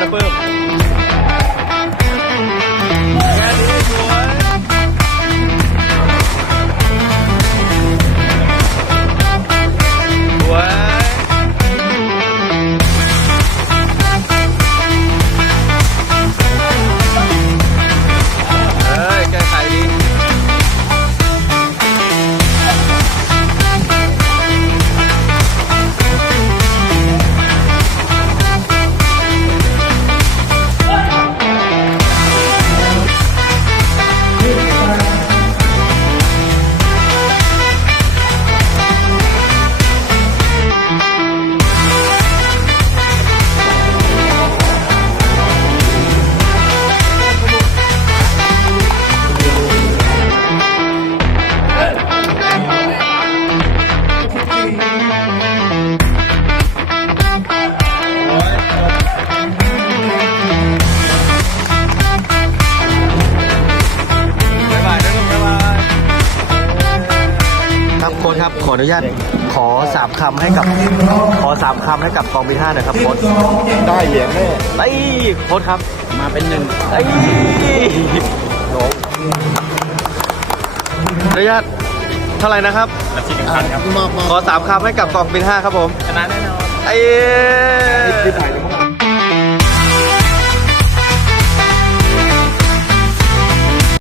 no puedo. ครับขออนุญาตขอสามคำให้กับขอสามคำให้กับกองบินห้าหน่อยครับโค้ชได้เหรียญแน่ไอ้ยโค้ชครับมาเป็นหนึ่งไอ้ยขออนุญาตเท่าไหร่นะครับนาทีหนึ่งพันครับ มอบมอบขอสามคำให้กับกองบินห้าครับผมชนะแน่นอนไอ้ที่ถ่าย